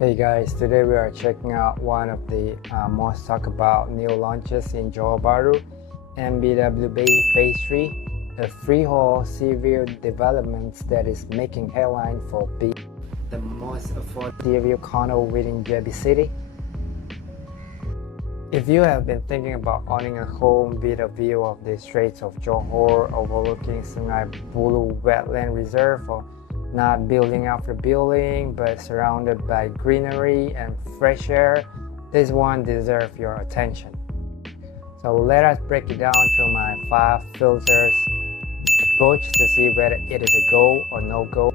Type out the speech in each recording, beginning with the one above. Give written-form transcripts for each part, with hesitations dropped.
Hey guys, today we are checking out one of the most talked about new launches in Johor Bahru, MBW Bay Phase 3, a freehold Seaview development that is making headline for being the most affordable Seaview condo within JB City. If you have been thinking about owning a home with a view of the Straits of Johor overlooking Sungai Buloh Wetland Reserve, or not building after building but surrounded by greenery and fresh air, this one deserves your attention. So let us break it down through my 5 filters approach to see whether it is a go or no go.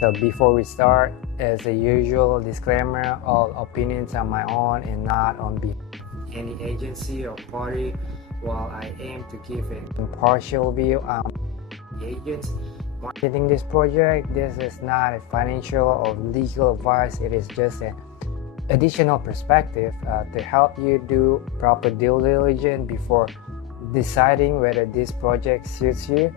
So before we start, as a usual disclaimer, all opinions are my own and not on behalf of any agency or party. While I aim to give an impartial view on the agents marketing this project, this is not a financial or legal advice. It is just an additional perspective to help you do proper due diligence before deciding whether this project suits you.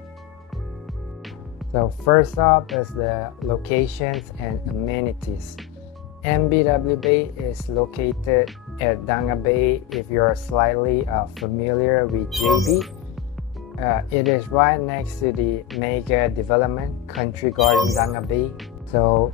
So first up is the locations and amenities. MBW Bay is located at Danga Bay. If you're slightly familiar with JB, it is right next to the mega development Country Garden Danga Bay. So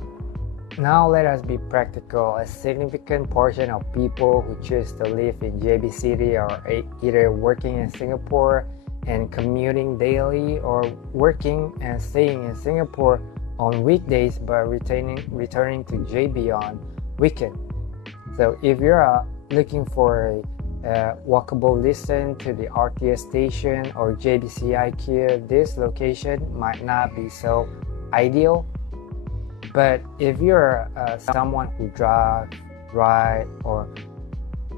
now let us be practical. A significant portion of people who choose to live in JB City are either working in Singapore and commuting daily, or working and staying in Singapore on weekdays but returning to JB on weekend. So if you're looking for a walkable distance to the RTS station or jbseaviewcondo, this location might not be so ideal. But if you're someone who drives, ride, or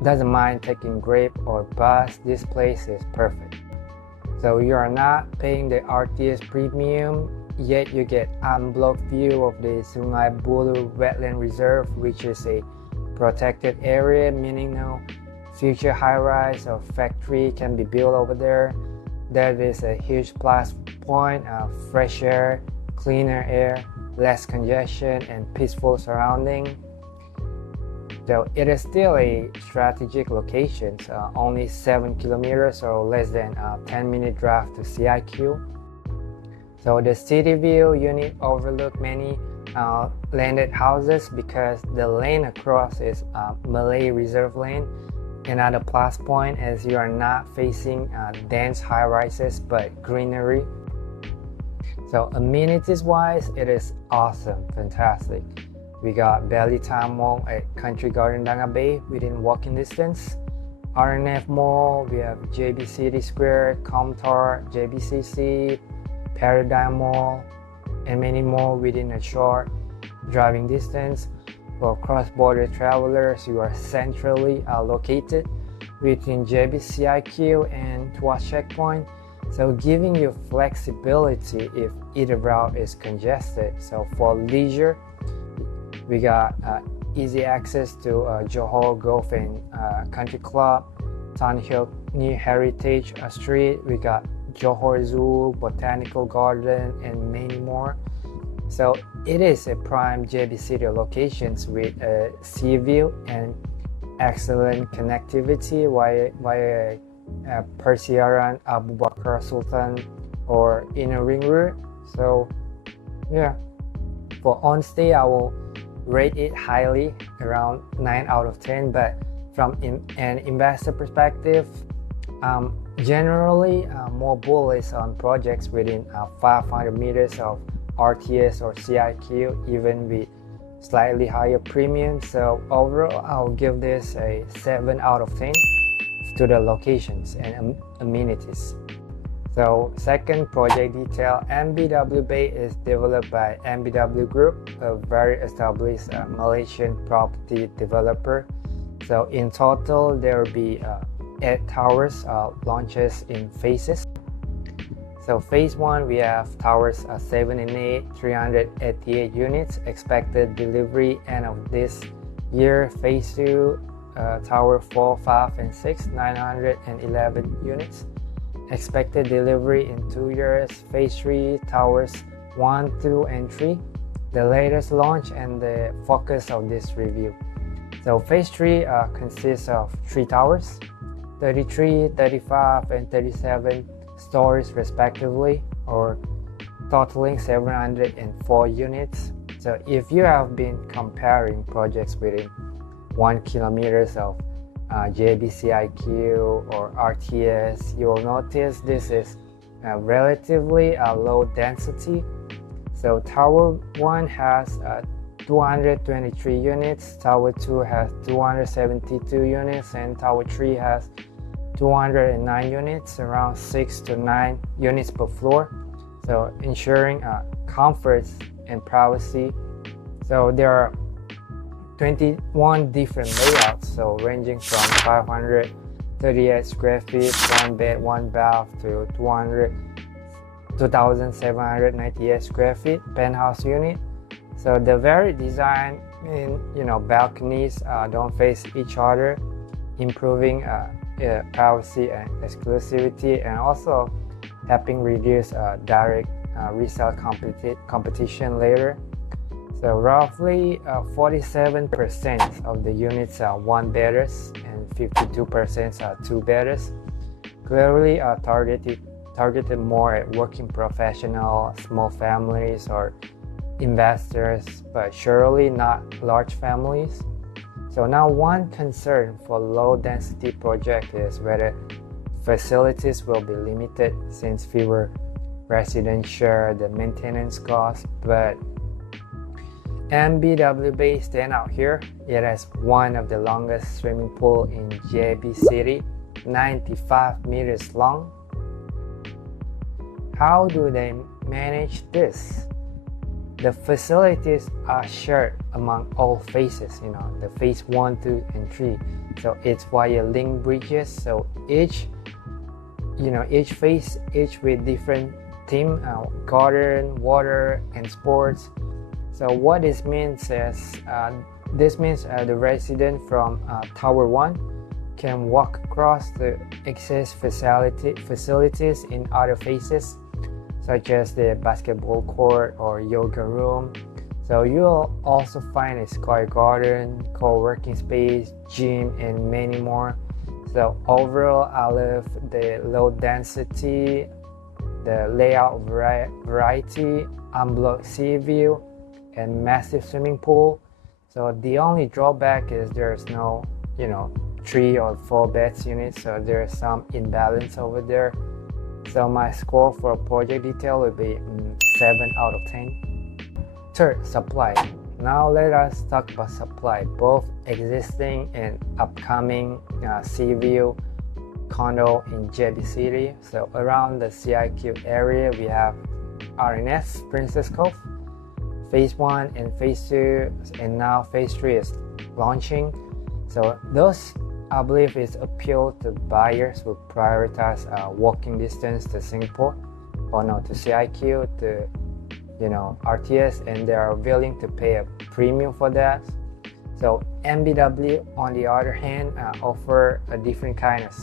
doesn't mind taking Grab or bus, this place is perfect. So you are not paying the RTS premium, yet you get unblocked view of the Sungai Buloh Wetland Reserve, which is a protected area, meaning no future high-rise or factory can be built over there. That is a huge plus point. Fresh air, cleaner air, less congestion, and peaceful surrounding. So it is still a strategic location, only 7 kilometers or less than a 10-minute drive to CIQ. So the city view unit overlook many landed houses because the lane across is Malay Reserve lane. Another plus point is you are not facing dense high-rises but greenery. So amenities wise, it is awesome, fantastic. We got Belly Time Mall at Country Garden Danga Bay within walking distance. RNF Mall, we have JB City Square, Comtar, JBCC, Paradigm Mall, and many more within a short driving distance. For cross-border travelers, you are centrally located within JBCIQ and Tuas checkpoint, so giving you flexibility if either route is congested. So for leisure, we got easy access to Johor Golf and Country Club, Tan Hill New Heritage Street. We got Johor Zoo, Botanical Garden, and many more. So it is a prime JB City locations with a sea view and excellent connectivity via Persiaran Abu Bakar Sultan or Inner Ring Road. So yeah, for on-stay I will rate it highly, around 9 out of 10. But from an investor perspective, generally more bullish on projects within 500 meters of RTS or CIQ, even with slightly higher premium. So overall, I'll give this a 7 out of 10 to the locations and amenities. So second project detail, MBW Bay is developed by MBW Group, a very established Malaysian property developer. So in total, there will be 8 towers launches in phases. So phase 1, we have towers 7 and 8, 388 units, expected delivery end of this year. Phase 2, tower 4, 5, and 6, 911 units, expected delivery in 2 years. Phase 3, towers 1, 2, and 3, the latest launch and the focus of this review. So phase 3 consists of 3 towers, 33, 35 and 37 stories respectively, or totaling 704 units. So if you have been comparing projects within 1 kilometers of jbseaviewcondo or RTS, you will notice this is relatively low density. So Tower 1 has 223 units, Tower 2 has 272 units, and Tower 3 has 209 units, around 6 to 9 units per floor. So ensuring comfort and privacy. So there are 21 different layouts, so ranging from 538 square feet, 1 bed, 1 bath, to 2,798 square feet penthouse unit. So the varied design in balconies don't face each other, improving privacy and exclusivity, and also helping reduce direct resale competition later. So roughly 47% of the units are 1-bedders and 52% are 2-bedders. Clearly targeted more at working professionals, small families, or investors, but surely not large families. So now one concern for low density project is whether facilities will be limited, since fewer residents share the maintenance costs. But MBW Bay stand out here. It has one of the longest swimming pool in JB City, 95 meters long. How do they manage this? The facilities are shared among all phases, the phase 1, 2, and 3. So it's via link bridges. So each phase, each with different theme, garden, water, and sports. So what this means is, the resident from Tower 1 can walk across the access facilities in other phases, such as the basketball court or yoga room. So you'll also find a sky garden, co-working space, gym, and many more. So overall, I love the low density, the layout variety, unblocked sea view, and massive swimming pool. So the only drawback is there's no 3 or 4 beds units, so there's some imbalance over there. So my score for project detail will be 7 out of 10. Third, supply. Now let us talk about supply, both existing and upcoming Seaview Condo in JB City. So around the CIQ area, we have RNF, Princess Cove, phase 1 and phase 2, and now phase 3 is launching. So those, I believe, is appeal to buyers who prioritize walking distance to Singapore, or to CIQ, to RTS, and they are willing to pay a premium for that. So MBW, on the other hand, offer a different kind of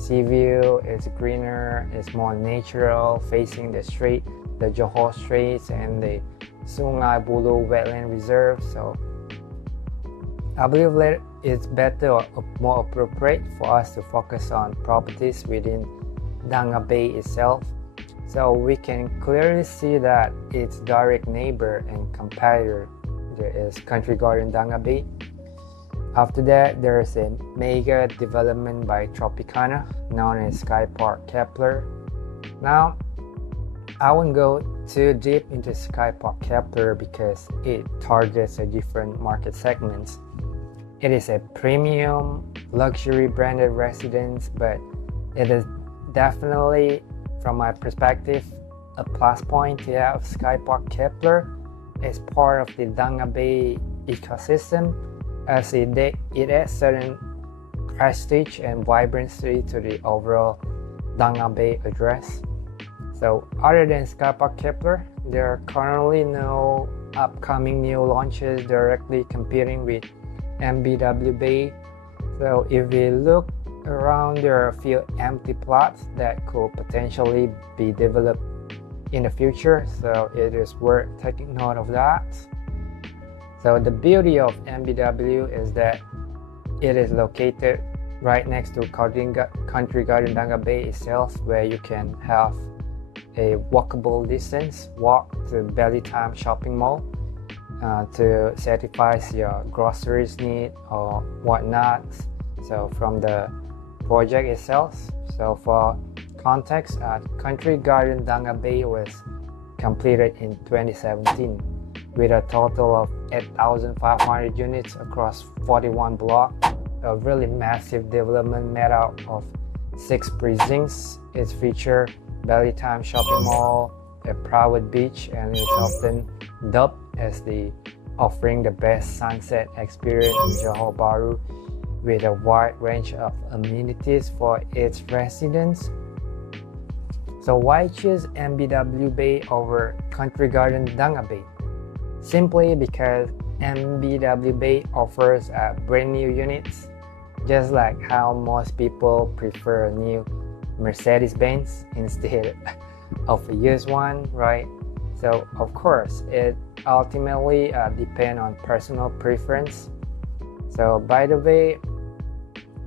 sea view. It's greener, it's more natural, facing the strait, the Johor Straits, and the Sungai Buloh Wetland Reserve. So I believe that it's better or more appropriate for us to focus on properties within Danga Bay itself. So we can clearly see that its direct neighbor and competitor there is Country Garden Danga Bay. After that, there is a mega development by Tropicana known as Sky Park Kepler. Now, I won't go too deep into Sky Park Kepler because it targets a different market segments. It is a premium luxury branded residence, but it is definitely, from my perspective, a plus point to have Sky Park Kepler as part of the Danga Bay ecosystem, as it adds certain prestige and vibrancy to the overall Danga Bay address. So other than Sky Park Kepler, there are currently no upcoming new launches directly competing with MBW Bay. So if we look around, there are a few empty plots that could potentially be developed in the future, so it is worth taking note of that. So the beauty of MBW is that it is located right next to Country Garden Danga Bay itself, where you can have a walkable distance walk to Belly Time shopping mall to satisfy your groceries need or whatnot. So from the project itself. So for context, Country Garden Danga Bay was completed in 2017 with a total of 8,500 units across 41 blocks. A really massive development made out of 6 precincts. It features Belly Time shopping mall, a private beach, and is often dubbed as offering the best sunset experience in Johor Bahru, with a wide range of amenities for its residents. So why choose MBW Bay over Country Garden Danga Bay? Simply because MBW Bay offers brand new units, just like how most people prefer a new Mercedes-Benz instead of a used one, right? So of course, it ultimately depends on personal preference. So by the way,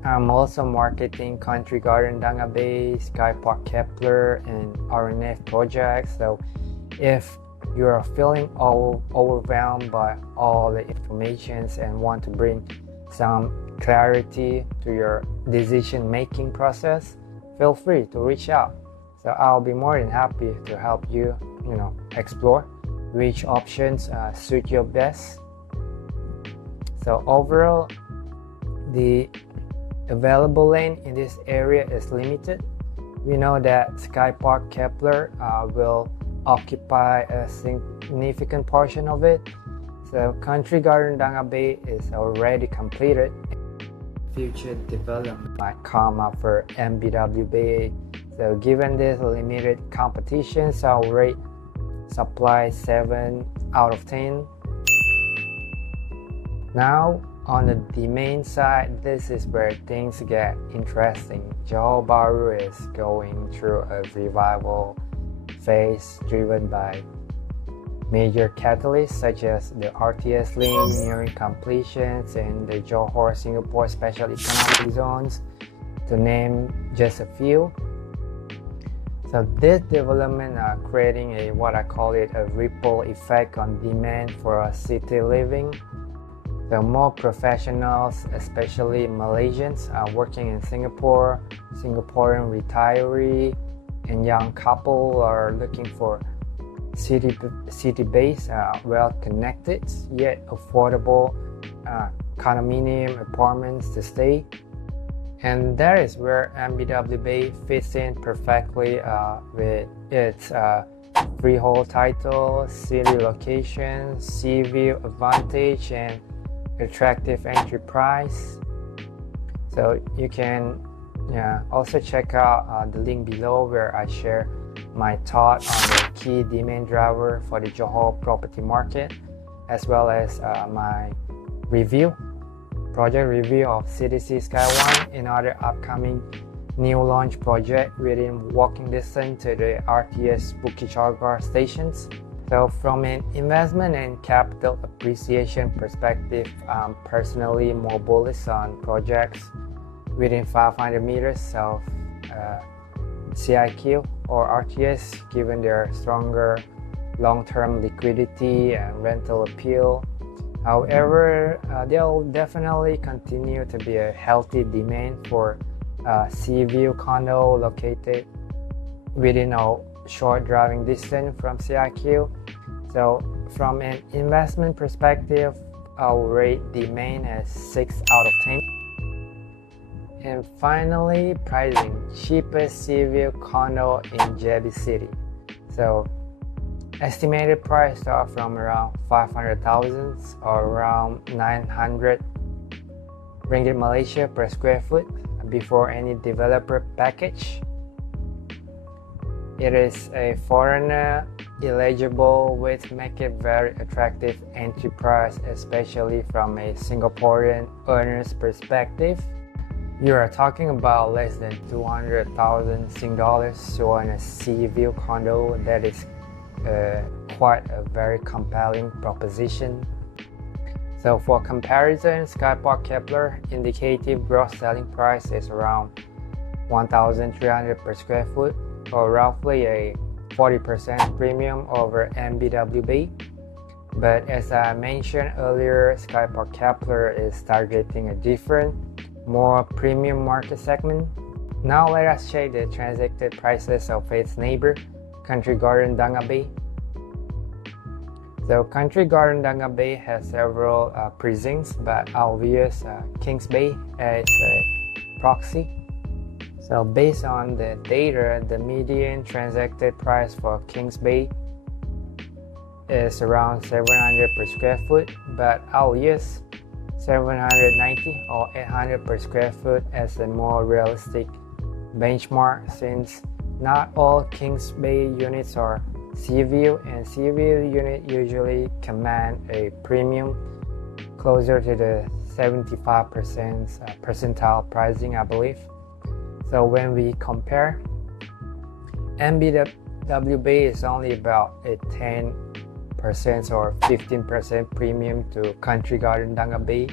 I'm also marketing Country Garden Danga Bay, Sky Park Kepler, and RNF projects. So if you are feeling overwhelmed by all the informations and want to bring some clarity to your decision-making process, feel free to reach out. So I'll be more than happy to help you, explore which options suit you best. So overall, the available land in this area is limited. We know that Sky Park Kepler will occupy a significant portion of it. So Country Garden Danga Bay is already completed. Future development might come up for MBW Bay. So given this limited competition, so I'll rate supply 7 out of 10. Now on the demand side, this is where things get interesting. Johor Bahru is going through a revival phase driven by major catalysts such as the rtslink nearing completions and the Johor Singapore special economic zones, to name just a few. So this development are creating what I call it a ripple effect on demand for city living. So more professionals, especially Malaysians, are working in Singapore, Singaporean retiree, and young couple are looking for city-based, well-connected yet affordable condominium apartments to stay. And that is where MBW Bay fits in perfectly with its freehold title, city location, sea view advantage, and attractive entry price. So you can also check out the link below where I share my thought on the key demand driver for the Johor property market, as well as my project review of CDC Sky One and other upcoming new launch project within walking distance to the RTS Bukit Chogar stations. So from an investment and capital appreciation perspective, I'm personally more bullish on projects within 500 meters of CIQ or RTS, given their stronger long-term liquidity and rental appeal. However, there'll definitely continue to be a healthy demand for Seaview Condo located within a short driving distance from CIQ. So from an investment perspective, I'll rate demand as 6 out of 10. And finally, pricing: cheapest Seaview condo in JB City. So estimated price start from around 500,000 or around 900 ringgit Malaysia per square foot before any developer package. It is a foreigner eligible, which make it very attractive entry price, especially from a Singaporean earner's perspective. You are talking about less than 200,000 Sing dollars to own a Seaview condo. That is quite a very compelling proposition. So for comparison, Sky Park Kepler indicative gross selling price is around 1,300 per square foot, or roughly a 40% premium over MBW Bay. But as I mentioned earlier, Sky Park Kepler is targeting a different, more premium market segment. Now let us check the transacted prices of its neighbor, Country Garden Danga Bay. So Country Garden Danga Bay has several precincts, but I'll use Kings Bay as a proxy. So based on the data, the median transacted price for Kings Bay is around 700 per square foot, but I'll use 790 or 800 per square foot as a more realistic benchmark, since not all Kings Bay units are Seaview, and Seaview unit usually command a premium closer to the 75% percentile pricing, I believe. So when we compare, MBW Bay is only about a 10% or 15% premium to Country Garden Danga Bay,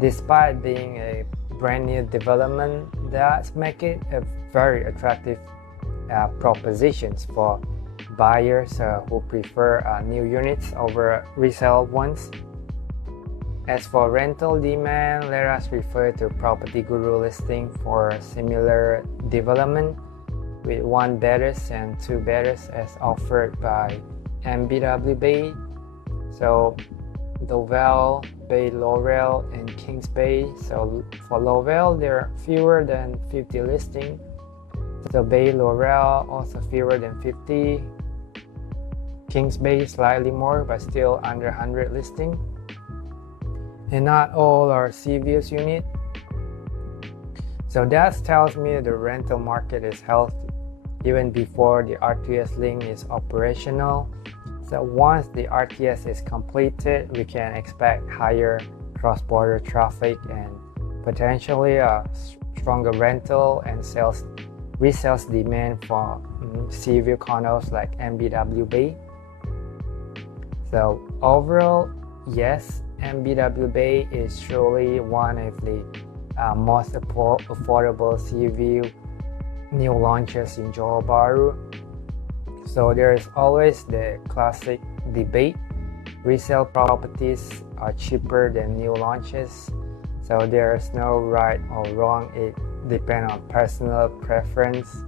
despite being a brand new development. That make it a very attractive propositions for buyers who prefer new units over resale ones. As for rental demand, let us refer to Property Guru listing for similar development with 1 bedders and 2 bedders as offered by MBW Bay. So Lovell, Bay Laurel, and Kings Bay. So for Lovell, there are fewer than 50 listings. So Bay Laurel also fewer than 50. Kings Bay slightly more, but still under 100 listing. And not all are Seaview's unit. So that tells me the rental market is healthy even before the rtslink is operational. So once the RTS is completed, we can expect higher cross-border traffic and potentially a stronger rental and resales demand for Seaview condos like MBW Bay. So overall, yes, MBW Bay is surely one of the most affordable Seaview new launches in Johor Bahru. So there is always the classic debate. Resale properties are cheaper than new launches. So there is no right or wrong. It depends on personal preference.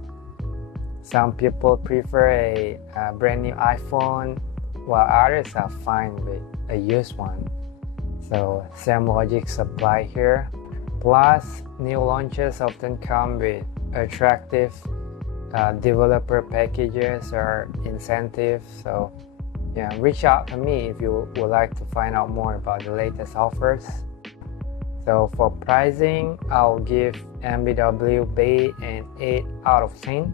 Some people prefer a brand new iPhone, while others are fine with a used one. So same logic apply here. Plus, new launches often come with attractive developer packages or incentives. So yeah, reach out to me if you would like to find out more about the latest offers. So for pricing, I'll give MBW Bay an 8 out of 10.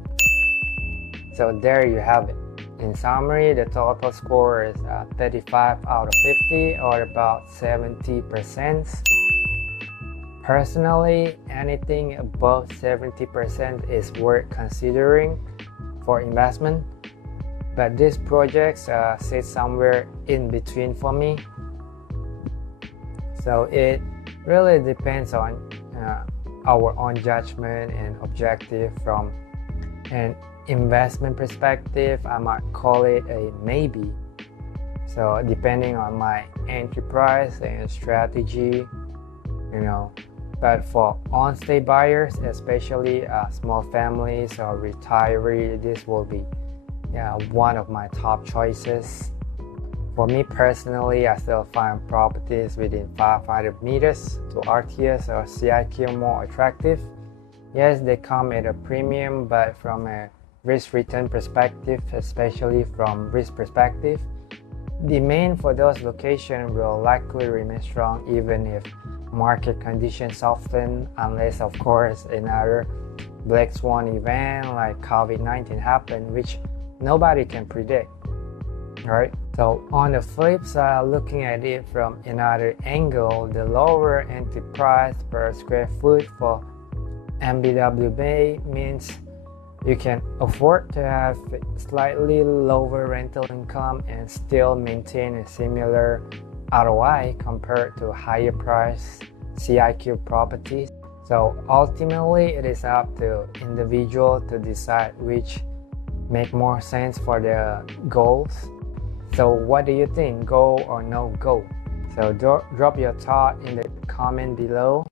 So there you have it. In summary, the total score is 35 out of 50, or about 70%. Personally, anything above 70% is worth considering for investment, but these projects sit somewhere in between for me. So it really depends on our own judgment and objective. From an investment perspective, I might call it a maybe. So depending on my entry price and strategy, But for on-stay buyers, especially small families or retirees, this will be one of my top choices. For me personally, I still find properties within 500 meters to RTS or CIQ more attractive. Yes, they come at a premium, but from a risk-return perspective, especially from risk perspective, demand for those locations will likely remain strong even if market conditions soften, unless of course another black swan event like COVID-19 happen, which nobody can predict, right? So on the flip side, looking at it from another angle, the lower entry price per square foot for MBW Bay means you can afford to have slightly lower rental income and still maintain a similar ROI compared to higher price CIQ properties. So ultimately, it is up to individual to decide which make more sense for their goals. So what do you think, go or no go? So drop your thought in the comment below.